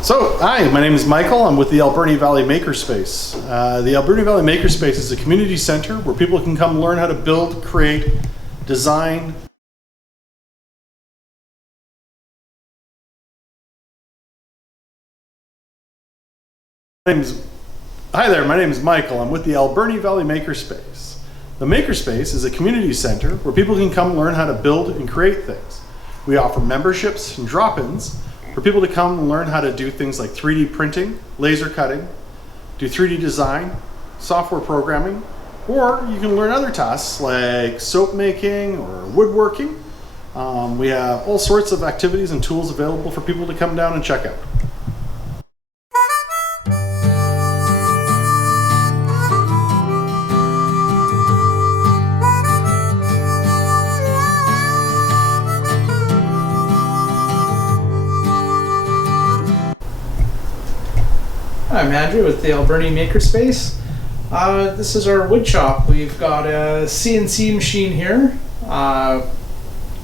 Hi, my name is Michael. I'm with the Alberni Valley Makerspace. The Alberni Valley Makerspace is a community center where people can come learn how to build, create, design. Hi there, my name is Michael. I'm with the Alberni Valley Makerspace. The Makerspace is a community center where people can come learn how to build and create things. We offer memberships and drop-ins for people to come and learn how to do things like 3D printing, laser cutting, do 3D design, software programming, or you can learn other tasks like soap making or woodworking. We have all sorts of activities and tools available for people to come down and check out. I'm Andrew with the Alberni Makerspace. This is our wood shop. We've got a CNC machine here.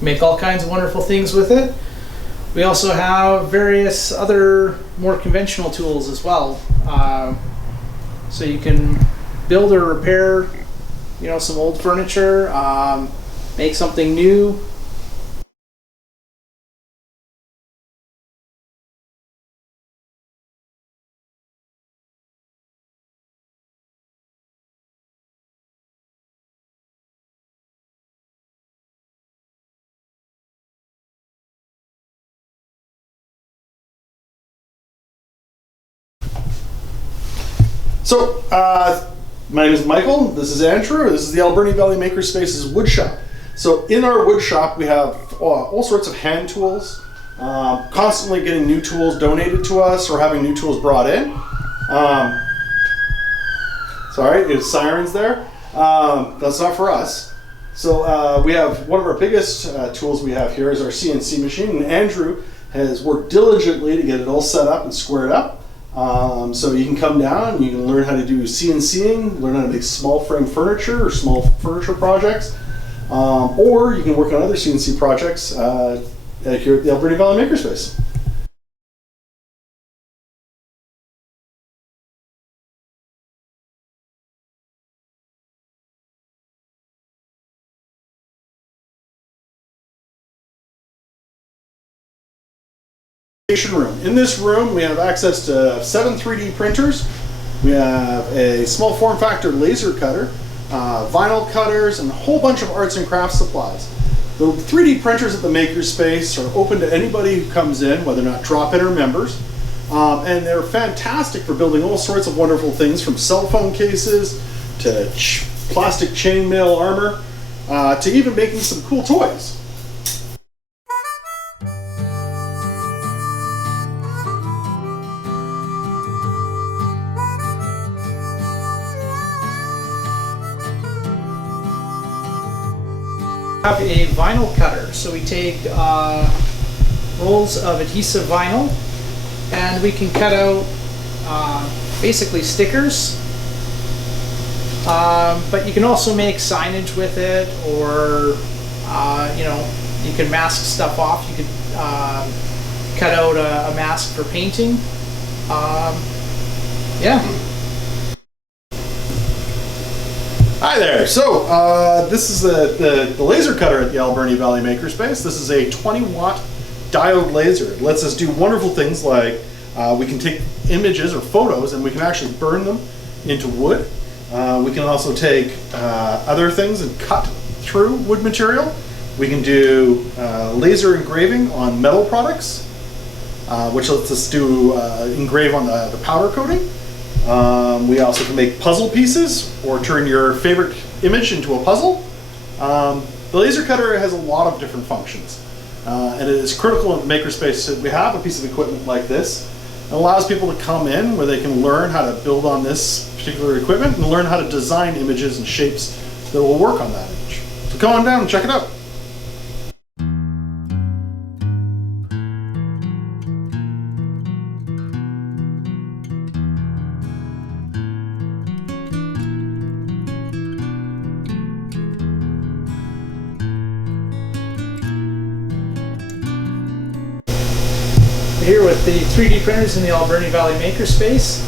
Make all kinds of wonderful things with it. We also have various other more conventional tools as well. So you can build or repair, some old furniture, make something new. My name is Michael, this is Andrew, this is the Alberni Valley Makerspace's wood shop. So in our wood shop we have all sorts of hand tools, constantly getting new tools donated to us or having new tools brought in. Sorry, there's sirens there. That's not for us. So we have one of our biggest tools we have here is our CNC machine, and Andrew has worked diligently to get it all set up and squared up. So you can come down and you can learn how to do CNCing, learn how to make small frame furniture or small furniture projects, or you can work on other CNC projects here at the Alberni Valley Makerspace. Room. In this room we have access to 7 3D printers. We have a small form factor laser cutter, vinyl cutters, and a whole bunch of arts and crafts supplies. The 3D printers at the Makerspace are open to anybody who comes in, whether or not drop-in or members, and they're fantastic for building all sorts of wonderful things, from cell phone cases to plastic chainmail armor to even making some cool toys. Have a vinyl cutter, so we take rolls of adhesive vinyl and we can cut out basically stickers, but you can also make signage with it, or you can mask stuff off. You could cut out a mask for painting. Hi there. So this is the laser cutter at the Alberni Valley Makerspace. This is a 20-watt diode laser. It lets us do wonderful things like we can take images or photos and we can actually burn them into wood. We can also take other things and cut through wood material. We can do laser engraving on metal products, which lets us do engrave on the powder coating. We also can make puzzle pieces or turn your favorite image into a puzzle. The laser cutter has a lot of different functions, and it is critical in the makerspace that we have a piece of equipment like this. It allows people to come in where they can learn how to build on this particular equipment and learn how to design images and shapes that will work on that image. So come on down and check it out. Here with the 3D printers in the Alberni Valley Makerspace,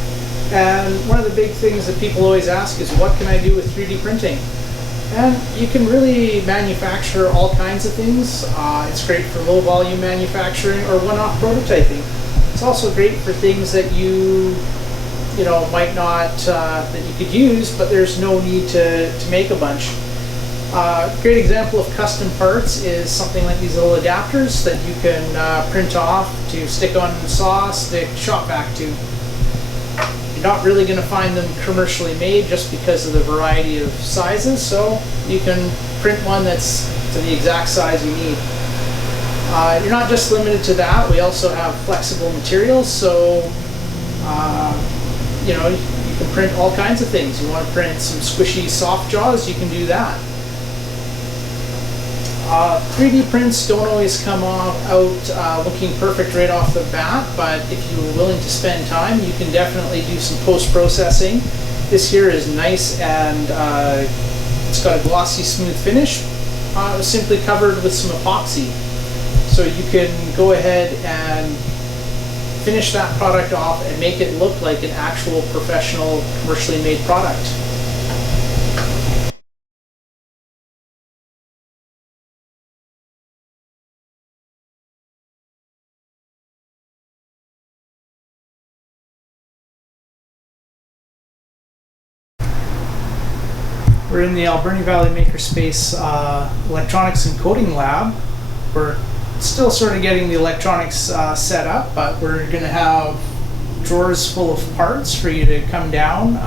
and one of the big things that people always ask is, what can I do with 3D printing? And you can really manufacture all kinds of things. It's great for low volume manufacturing or one-off prototyping. It's also great for things that you might not, that you could use, but there's no need to make a bunch. Great example of custom parts is something like these little adapters that you can print off to stick on the saw, stick shop vac to. You're not really going to find them commercially made just because of the variety of sizes, so you can print one that's to the exact size you need. You're not just limited to that. We also have flexible materials, so you can print all kinds of things. You want to print some squishy soft jaws, you can do that. 3D prints don't always come out looking perfect right off the bat, but if you're willing to spend time, you can definitely do some post-processing. This here is nice, and it's got a glossy, smooth finish. It was simply covered with some epoxy. So you can go ahead and finish that product off and make it look like an actual professional, commercially made product. We're in the Alberni Valley Makerspace electronics and coding lab. We're still sort of getting the electronics set up, but we're going to have drawers full of parts for you to come down,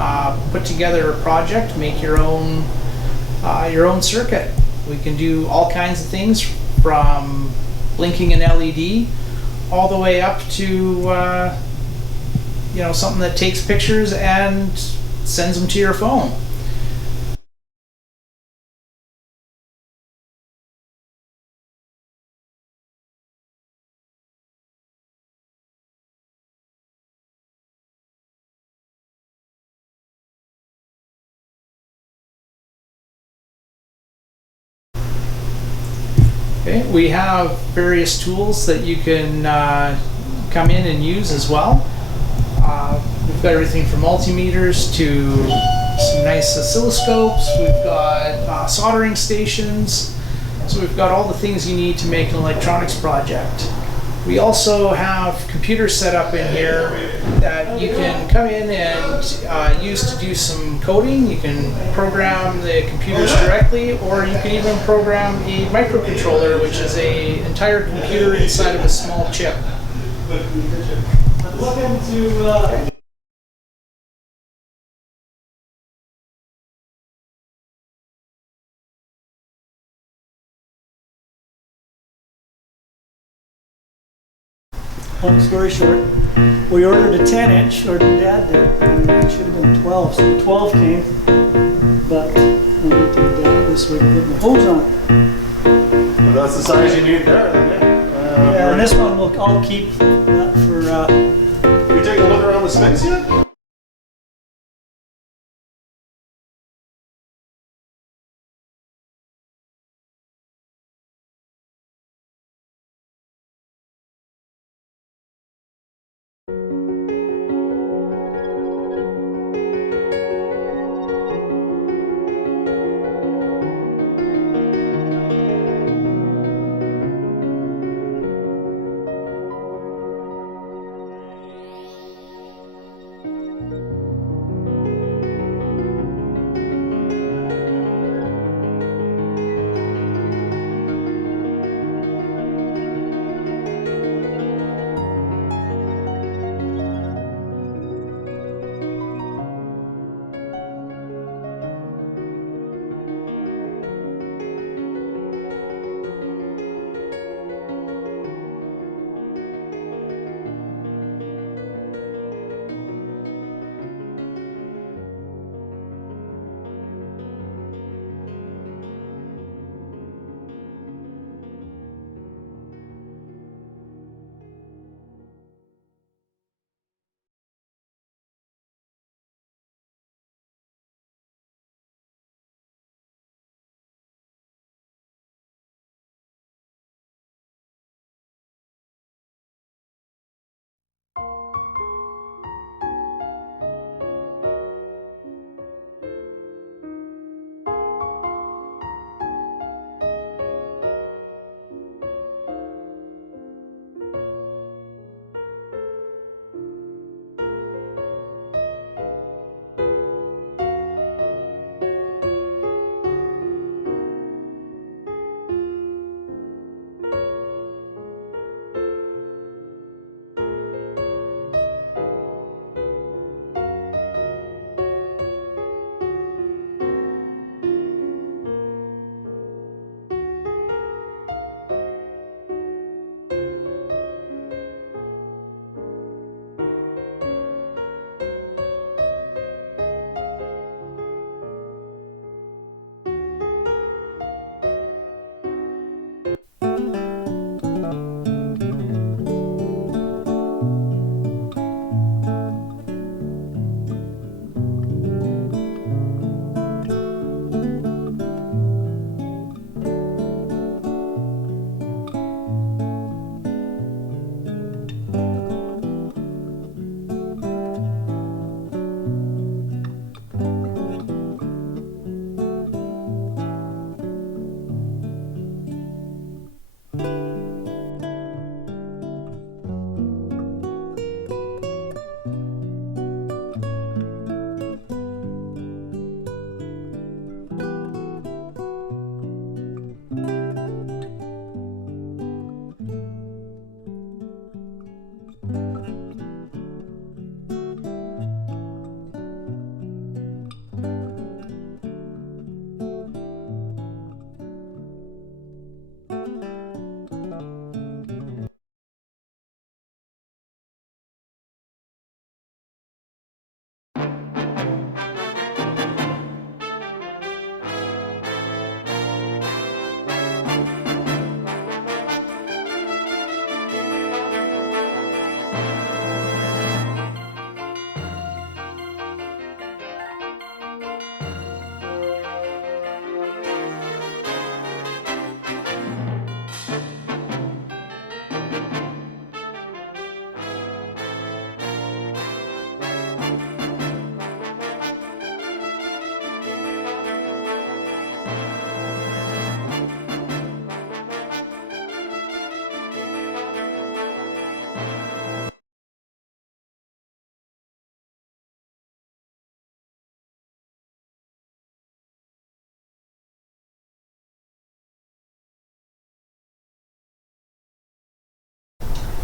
put together a project, make your own circuit. We can do all kinds of things, from blinking an LED all the way up to something that takes pictures and sends them to your phone. Okay, we have various tools that you can come in and use as well. We've got everything from multimeters to some nice oscilloscopes. We've got soldering stations. So we've got all the things you need to make an electronics project. We also have computers set up in here that you can come in and use to do some coding. You can program the computers directly, or you can even program a microcontroller, which is an entire computer inside of a small chip. Long story short, we ordered a 10-inch, or Dad did, and it should have been 12, so the 12 came, but I went to the Dad this week and put my hose on it. Well, that's the size you need there, then, yeah. Yeah, and this one I'll keep that for... Have you taken a look around the space yet?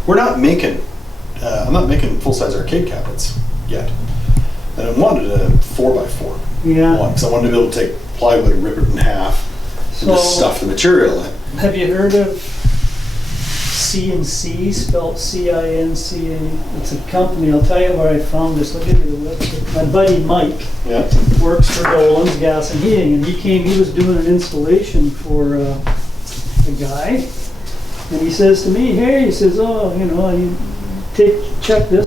we're not making, I'm not making full-size arcade cabinets yet. And I wanted a 4x4 Yeah. one, because I wanted to be able to take plywood and rip it in half and just So- stuff the material in. Have you heard of C&C, spelled C-I-N-C-A? It's a company. I'll tell you where I found this. I'll give you the website. My buddy Mike Yeah. works for Dolan's Gas and Heating, and he was doing an installation for a guy, and he says to me, hey, he says, oh, you know, check this